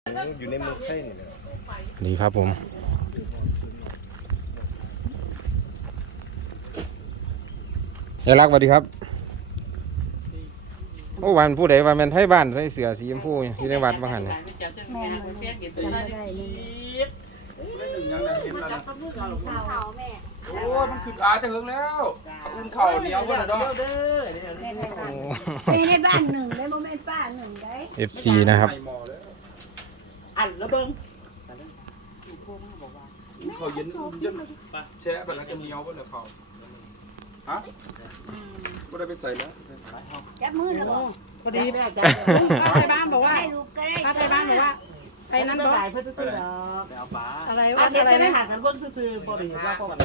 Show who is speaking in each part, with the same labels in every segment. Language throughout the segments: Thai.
Speaker 1: อยู่ในเมืองไทยนี่แหละ
Speaker 2: ดีครับผมเอกลักษณ์สวัสดีครับโอ้วันผู้ใดวันเป็นไทยบ้านใส่เสื้อสีชมพูอยู่ในวัดบางหันเนี่ย
Speaker 3: โอ้มันคืออาจะหึงแล้วอุ่นเข่าเหนียวก็ได้ดอก
Speaker 4: ในบ้านหนึ่งได้โมเมนต์ป้าหนึ่งได้
Speaker 2: FC นะครับ
Speaker 5: อันแล้วเบิ้ง
Speaker 3: เขาเย็นแช่ไปแล้วจะเหนียวก็เลยเขาฮะก็ได้ไปใส่แล้ว
Speaker 4: จับมือแล้วบอก
Speaker 5: พอดีแม่จ้า
Speaker 6: ป้าไทยบ้านบอกว่า
Speaker 4: ให้ลูกก็ได้
Speaker 6: ป้าไทยบ้านบอกว่าไปนั้นบอก
Speaker 5: เพื่อซื้อแล้ว
Speaker 6: อะไร
Speaker 5: อั
Speaker 6: ว่าน
Speaker 5: นี้
Speaker 6: อะไร
Speaker 5: ได้
Speaker 6: นะ
Speaker 5: หักกันเบิ้งซื้อบริเวณว่าพอกัน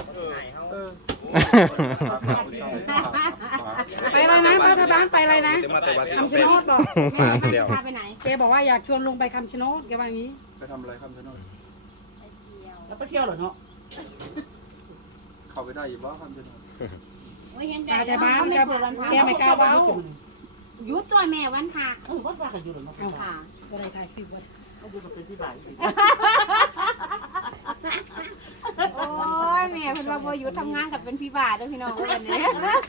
Speaker 6: ไปอะไรนะป้าไทยบ้านไปอะไรนะคำชะโนดบอก
Speaker 4: แม่พาไปไหน
Speaker 6: แกบอกว่าอยากชวนลุงไปคำชะโนดแกว่าอย่างนี้
Speaker 3: ไปทำอะไรครับท่านน้อย
Speaker 5: แล้วไปเที่ยวเหรอเนาะ
Speaker 3: เข้าไปได้อยู่บ้างครับท่านน้อย
Speaker 4: โอ้ยยัง
Speaker 6: ป้า
Speaker 4: ได้
Speaker 6: ไทยบ้านแกไม่กล้าเว้า
Speaker 4: ยุดตัวแม่วันค่ะ
Speaker 5: วัดว่ากันอยู่เหรอเนาะ
Speaker 4: ค่ะ
Speaker 6: ก็ได้ถ่ายคลิปว่า
Speaker 5: เขาดูกับเป็นที่บ่าย
Speaker 4: โอ้ยแม่เพิ่นว่าบ่หยุดทำงานกับเป็นพี่บาทเด้อพี่น้องเอ้ยเนี่ย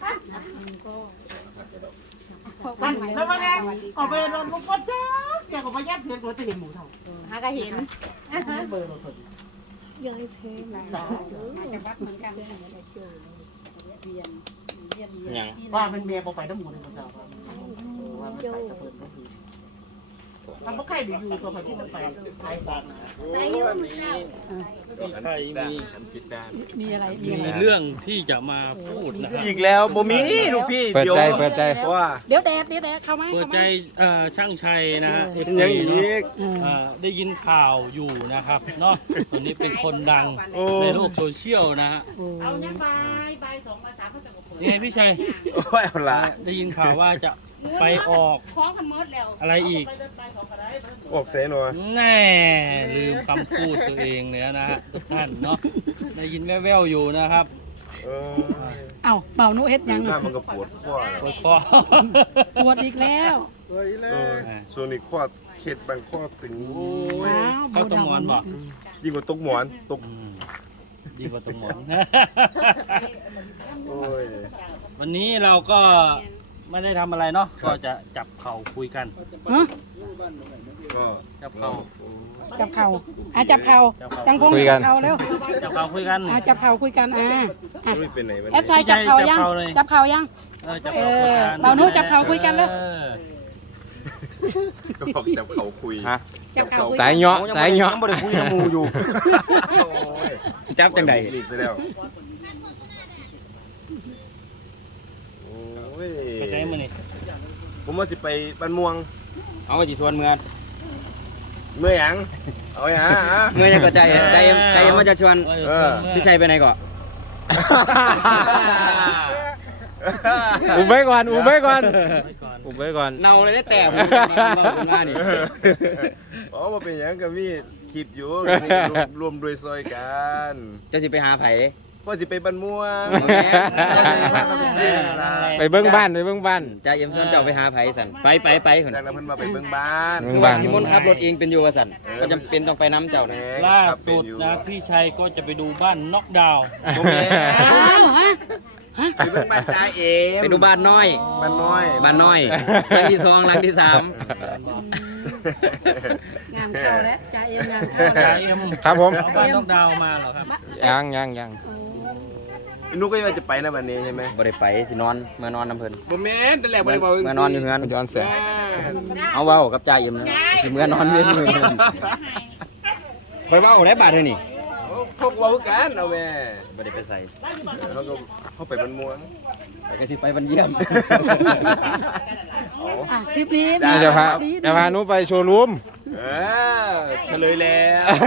Speaker 5: กันแล้วมาแรงออกไปนอนลูกวัดจ้าแกก็มาแยกเพียงตัวจะเห็นหมูเท่า
Speaker 4: หาก็เห็น
Speaker 5: เบอร์เราคน
Speaker 4: ยังเพลงไหน
Speaker 6: มาจากวัดเหมือนกัน
Speaker 5: ว่าเป็นเมียไปทั้งหมดเลยเจ้าว่ามันไปจะเปิดก็คือทำพวกใครอยู่ตัวคนที่มันไปใช้ฟังนะ
Speaker 4: ได้อยู่มื้อเช้า
Speaker 1: ใช่มี
Speaker 6: มีอะไร
Speaker 7: มีเรื่องที่จะมาพูดนะครับ
Speaker 1: อีกแล้วบ่มีลูกพี่
Speaker 2: เปิดใจเปิดใจ
Speaker 1: เพราะว่า
Speaker 6: เดี๋ยวแดดเข้ามา
Speaker 7: เปิดใจช่างชัยนะฮะ
Speaker 1: เป็นยังอีก
Speaker 7: ได้ยินข่าวอยู่นะครับเนาะตอนนี้เป็นคนดัง
Speaker 1: โอ้
Speaker 7: ในโลกโซเชียลนะฮะ
Speaker 5: เอาเนี่ยใบ2 ใบ 3เขาจะบอก
Speaker 7: ยังไงพี่ชัย
Speaker 1: โอ้ยเอาละ
Speaker 7: ได้ยินข่าวว่าจะไปออก
Speaker 4: คล้องกันหมดแล้ว
Speaker 7: อะไรอีก
Speaker 1: ออกเสหน่อย
Speaker 7: แน่ลืมคำพูดตัวเองเลยนะฮะทุกท่านเนาะได้ยินแว่วๆอยู่นะครับ
Speaker 1: เออ
Speaker 6: เอ้าเป่านุเฮ็ดยัง
Speaker 1: หน้ามันก็ปวดข้อ
Speaker 7: ปวดคอ
Speaker 6: ปวดอีกแล้ว
Speaker 1: เออส่วนนี้ข้อเข็ดบางข้อตึงโอ้ย
Speaker 7: เข้าตรงหมอนบอก
Speaker 1: ยิ่งกว่าตกหมอนตก
Speaker 7: ดีกว่าตรงหมอน
Speaker 1: โอ้ย
Speaker 7: วันนี้เราก็ไม่ได้ทำอะไรเนาะก็จะจับเข่าคุยกัน
Speaker 6: ฮะ
Speaker 1: ก็
Speaker 7: จับเข่า
Speaker 6: จับเข่าจับเข่าจังพง
Speaker 2: คุยกัน
Speaker 6: จับเข่าเร็ว
Speaker 7: จับเข่าคุยกัน
Speaker 6: จับเข่าคุยกัน
Speaker 1: ไม่เป็นไหนวัน
Speaker 6: แอ
Speaker 1: นี้
Speaker 6: ดไซจับเข่ายัง จับเข่ายัง
Speaker 7: จับเข่าคุยกัน
Speaker 6: เบานุจับเข่าคุยกันเลย
Speaker 1: ก็บอกจับเขาคุย
Speaker 6: จับเข่า
Speaker 2: สายเหาะสายเหาะ
Speaker 1: ยังบ่ได้คุยกับหมูอยู่โอ้ย
Speaker 2: จับจังใด
Speaker 1: รีซะแล้วโอ้ย
Speaker 7: ไปใช้มือนี่
Speaker 1: ผมว่าสิไปบ้านม่วง
Speaker 2: เอาสิส่วนเมือง
Speaker 1: เมื่อหยังเอาหยังฮะ
Speaker 2: เมื่อยังก็ใจมันจะชวนพี่ชัยไปไหนก่อนอุบไว้ก่อนอุบไว้ก่อนอุบไว้ก่อนเนาเลยได้แต่ผมมานี่
Speaker 1: อ๋อมาเป็นหยังกับพี่คลิปอยู่รวมโดวยซอยกัน
Speaker 2: จะสิไปหาไผ
Speaker 1: ก็สิไปบ้านม่วง
Speaker 2: ไปเบิ้งบ้านไปเบิ้งบ้านใจเอ็มชวนเจ้าไปหาไผสันไปคน
Speaker 1: จากนั้นเพิ่นมาไปเบิ่งบ้าน
Speaker 2: พี่มนต์ขับรถเองเป็นอยู่ว่าสันก็จำเป็นต้องไปน้ำเจ้านะ
Speaker 7: ล่าสุดนะพี่ชัยก็จะไปดูบ้านน็อกดาวน์
Speaker 1: ตรงนี้ ไปเบิ่งบ้านตาเอ็ม
Speaker 2: ไปดูบ้านน้อย
Speaker 1: บ้านน้อย
Speaker 2: บ้านน้อยหลังที่สองหลังที่สาม
Speaker 6: งานเข้าแล้วจ่าเอ็มงานเข้า
Speaker 7: จ่า
Speaker 6: แล้ว
Speaker 7: เอ็ม
Speaker 2: ครับผม
Speaker 7: เอาบ้านน็อกดาวน์มาเหรอครับ
Speaker 2: ยัง
Speaker 1: นุ๊กก็ว่าจะไปนะวันนี้ใช่ไหม
Speaker 2: บ่ได้ไปสินอนเมื่อนอนน้ำเพิ่น
Speaker 1: บ่แม่นแต่แรกบ่ได้บอก
Speaker 2: เมื่อนอนอยู่เฮือนย้อนแสงเอาเว้ากับจ่าเอ็มนะสิเมื่อนอนเวียนมือคอยเว้าได้บาทเลยนี่
Speaker 1: พวกเว้ากันเอาแม่
Speaker 2: บ่ได้ไปใส่
Speaker 1: เขาไปบ้านม่วง
Speaker 2: ไปก็สิไปบันเยี่ยม
Speaker 6: คลิปนี้
Speaker 2: จะพาหนูไปโชว์รูม
Speaker 1: เออเฉลยแล้ว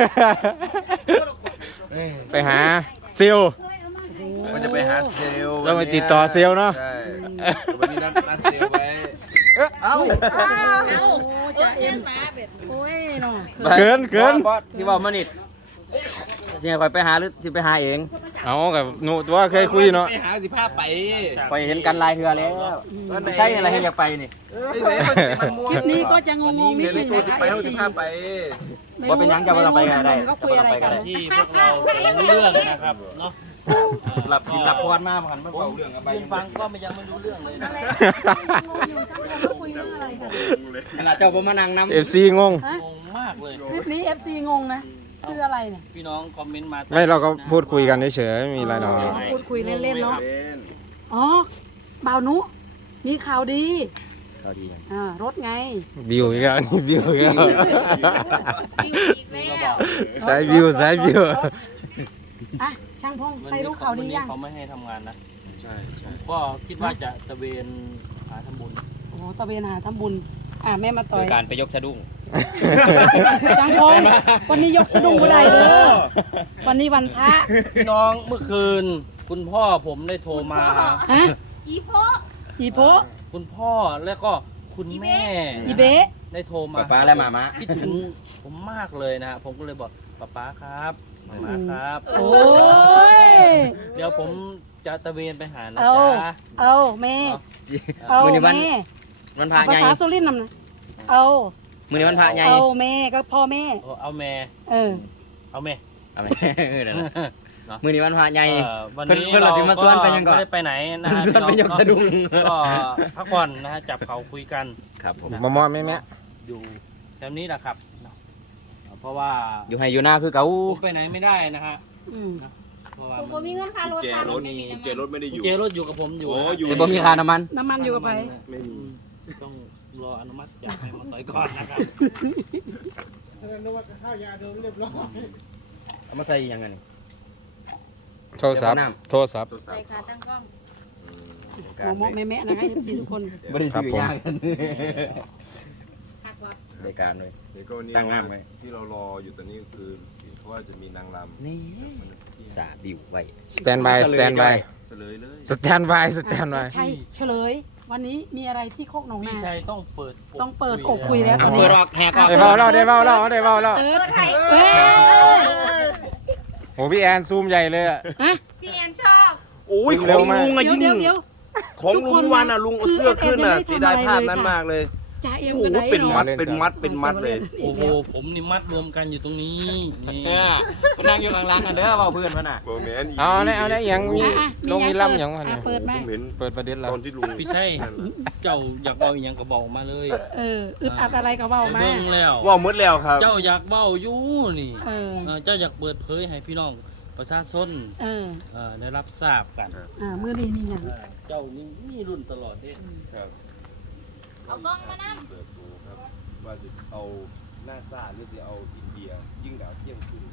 Speaker 2: ไปหาเซล
Speaker 1: มันจะไปหาเซลล์
Speaker 2: เราไปติดต่อเซลล์เนาะ
Speaker 1: ใช่วันนี้นัดเซลล์ไว้
Speaker 2: เอ้า
Speaker 6: จ่าเอ็มโอ้ยน้อง
Speaker 2: เกิน
Speaker 8: ที่ว่ามันนี่สิให้คอยไปหาหรือสิไปหาเอง
Speaker 5: ไป
Speaker 8: เอากับหนูตัวเคยคุยเนาะ
Speaker 1: ไปหาสิพาไป
Speaker 2: ไปเห็นกันหลายเทื่อแล้วใช่อะไรให้อยากไปนี่
Speaker 1: ไอ้ไหนมันม่วง
Speaker 6: คลิปนี้ก็จะงงๆนิด
Speaker 1: เดี๋ยว
Speaker 6: นึ
Speaker 1: ใน
Speaker 6: ง
Speaker 1: โซ
Speaker 6: นะคะ
Speaker 1: ไปเขาสิพาไป
Speaker 2: ว่าเป็นหยังจะมาไปกันได้
Speaker 6: ก็คุยอะไรกัน
Speaker 7: ที่พวกเราจะรู้เรื่องนะครับเนาะ
Speaker 2: หลับสินหลับพรมากมันเบาเรื่องกันไป
Speaker 7: ผมฟังก็ยังไม่รู้เรื่องเลยนะ
Speaker 6: คุยเรื่องอะไรกัน
Speaker 2: ขนาดเจ้าบ่มานั่งนำ
Speaker 8: FC งง
Speaker 7: งงมากเลย
Speaker 6: คลิปนี้ FC งงนะคืออะไรเนี่ย
Speaker 7: พี่น้องคอมเมนต์มา
Speaker 8: ไม่เราก็พูดคุยกันเฉยๆไม่มีอะไรหรอก
Speaker 6: พูดคุยเล่นๆเนาะอ๋อบ่าวนุมีข่าวดี
Speaker 2: เราดียัง
Speaker 6: รถไง
Speaker 8: บิวอีกแล้วนี่บิวอีกแล้ว
Speaker 7: ก็บอก
Speaker 8: สายบิวสายบิว
Speaker 6: อ่ะช่างพงไปรู้ข่าวดียัง
Speaker 7: เขาไม่ให้ทำงานนะ
Speaker 1: ใช่ใช่
Speaker 7: ก็คิดว่าจะตะเวนหาทำบุญ
Speaker 6: โอ้โหตะเวนหาทำบุญแม่มาต่
Speaker 2: โด
Speaker 6: อย
Speaker 2: ยการไปยกสะดุ้ง
Speaker 6: ช่างพงวันนี้ยกสะดุ้งบ่ได้เด้อวันนี้วันพระ
Speaker 7: พี่น้องเมื่อคืน คุณพ่อผมได้โทรมา
Speaker 6: ฮะ
Speaker 4: อีโพ
Speaker 6: อีโพ
Speaker 7: คุณพ่อแล้วก็คุณแม่
Speaker 6: อีเบะ
Speaker 7: ได้โทรมา
Speaker 2: ป้าและหมามา
Speaker 7: คิดถึงผมมากเลยนะ ผมก็เลยบอกป๊าครับมาม่าครับ
Speaker 6: โอ้ย
Speaker 7: เดี๋ยวผมจะตะเวนไปหานะ
Speaker 6: เอา
Speaker 7: จ๊ะ
Speaker 6: เอาแม่ เอา
Speaker 2: มื้อนี้วัน
Speaker 6: แม่
Speaker 2: วันพระ
Speaker 6: ภา
Speaker 2: ใหญ่
Speaker 6: ษาสุรินทร์นำนะเอา
Speaker 2: มื้อนี้วันพระใหญ่
Speaker 6: เอาแม่ก็พ่อแม่
Speaker 7: เอาแม่
Speaker 6: เออ
Speaker 7: เอาแม่
Speaker 2: เอาไหมเดี๋ยวนะมื้อนี้วันพระใหญ่
Speaker 7: วันนี้
Speaker 2: เพิ่นเราจะมาชวนไปยังก่อน
Speaker 7: ไม่ได้ไปไหนนะฮะ
Speaker 2: ชวนไปยกสะดุ้ง
Speaker 7: ก็พักผ่อนนะฮะจับเขาคุยกัน
Speaker 2: ครับผม
Speaker 8: มอมอแม่แม่
Speaker 7: อยู่แถวนี้แหละครับเนาะเพราะว่า
Speaker 2: อยู่ให้อยู่หน้าคือเก่า
Speaker 7: ผมไปไหนไม่ได้นะฮะ
Speaker 6: อืม
Speaker 7: เพราะว่า
Speaker 4: ผมก็มีเงินค่ารถ
Speaker 1: เจ
Speaker 4: ค่ะ
Speaker 1: รถเจรถไม่ได้อยู่
Speaker 7: เจรถอยู่กับผมอยู่
Speaker 1: โอ้อยู่
Speaker 2: แต่บ่มีค่าน้ำมัน
Speaker 6: น้ำมันอยู่กับไป
Speaker 1: ไม่มี
Speaker 7: ต้องรออนุมัติจากให้มาต่อยก่อนนะครับ
Speaker 2: เอามาใส่ยังไงนี่
Speaker 8: โทรศัพท์โทรศัพท์
Speaker 4: ใส่ขาตั้งกล้อง
Speaker 6: หมอแม่แม่นะคะ FC ทุกคน
Speaker 2: บ่ได้ซื้อยากกัน
Speaker 4: หักวับ
Speaker 2: รายการเลย
Speaker 1: เดี๋ยวก็นี่
Speaker 2: ตั้งน้ำไว้
Speaker 1: ที่เรารออยู่ตอนนี้ก็คือเพราะว่าจะมีนางรำ
Speaker 2: นี่สาบิวไว้
Speaker 8: สแตนบายสแตนบาย
Speaker 1: เฉลยเลย
Speaker 8: สแตนบายสแตนบาย
Speaker 6: ใช่เฉลย วันนี้มีอะไรที่โคกหนอง
Speaker 7: พี่
Speaker 6: นา
Speaker 7: ชัยต้องเปิด
Speaker 6: ต้องเปิดอกคุยแล้วต
Speaker 2: เอา
Speaker 6: อน
Speaker 2: เปิ
Speaker 6: นี้
Speaker 2: ดออกแหกออก
Speaker 8: ได้เบาเล่าได้เบาเล่าได้เบาเล่า
Speaker 6: เปิด
Speaker 4: ไทย
Speaker 6: เอ้ย
Speaker 8: โหพี่แอนซูมใหญ่เลยอะ
Speaker 6: ฮะ
Speaker 4: พี่แอนชอบ
Speaker 1: โอ้ยข
Speaker 8: เร็
Speaker 1: อ
Speaker 8: ว
Speaker 1: ง
Speaker 8: มาก
Speaker 1: ลุงอะ
Speaker 6: เดี๋ยว
Speaker 1: ยิ่ง
Speaker 6: เดี๋ยว
Speaker 1: ของลุงวันอะลุงเอาเสื้อขึ้นอะ
Speaker 6: คือ
Speaker 1: เสียดายภาพนั้นมากเลย
Speaker 6: จ่าเอ็ม
Speaker 1: โอ้
Speaker 6: กัน
Speaker 1: โห
Speaker 6: ไหน
Speaker 1: เป็นมัด
Speaker 6: เนาะ
Speaker 1: เป็นมัดเป็นมัดเลย
Speaker 7: โอ้โหผมนี่มัดรวมกันอยู่ตรงนี้นี่
Speaker 2: คนนั่งอยู่ข้างล่างกันเด้อเว้าเพื่อนมันน่ะ
Speaker 1: โบแมนอีก
Speaker 8: เอาเนี่ยเอาเนี่ยยังมี
Speaker 6: อ่ะ
Speaker 8: ลงมีล่ำยังวะ
Speaker 6: อ่ะ
Speaker 8: เนี่ย
Speaker 6: เปิดมา
Speaker 1: ผมเห็น
Speaker 8: เปิดประเด็นเรา
Speaker 1: ตอนที่ลุง
Speaker 7: พี่ชัยเจ้าอยากเบาอหย่างก็บอกมาเลย
Speaker 6: อึดอัดอะไรก็เว้ามา
Speaker 7: เบิ่งแล้ว
Speaker 1: ว่าหมดแล้วครับ
Speaker 7: เจ้าอยากเบาอยู่นี่
Speaker 6: เออ
Speaker 7: เจ้าอยากเปิดเผยให้พี่น้องประชาชน
Speaker 6: เออ
Speaker 7: ได้รับทราบกัน
Speaker 6: มื้อนี้มีหยัง
Speaker 7: เจ้านี่มีรุ่นตลอดเด้
Speaker 1: ครับ
Speaker 4: เอากล้องมานั่ง
Speaker 1: เปิดดูครับว่าจะเอาหน้าซ่าหรือจะเอาอินเดียยิ่งดาวเที่ยงคืน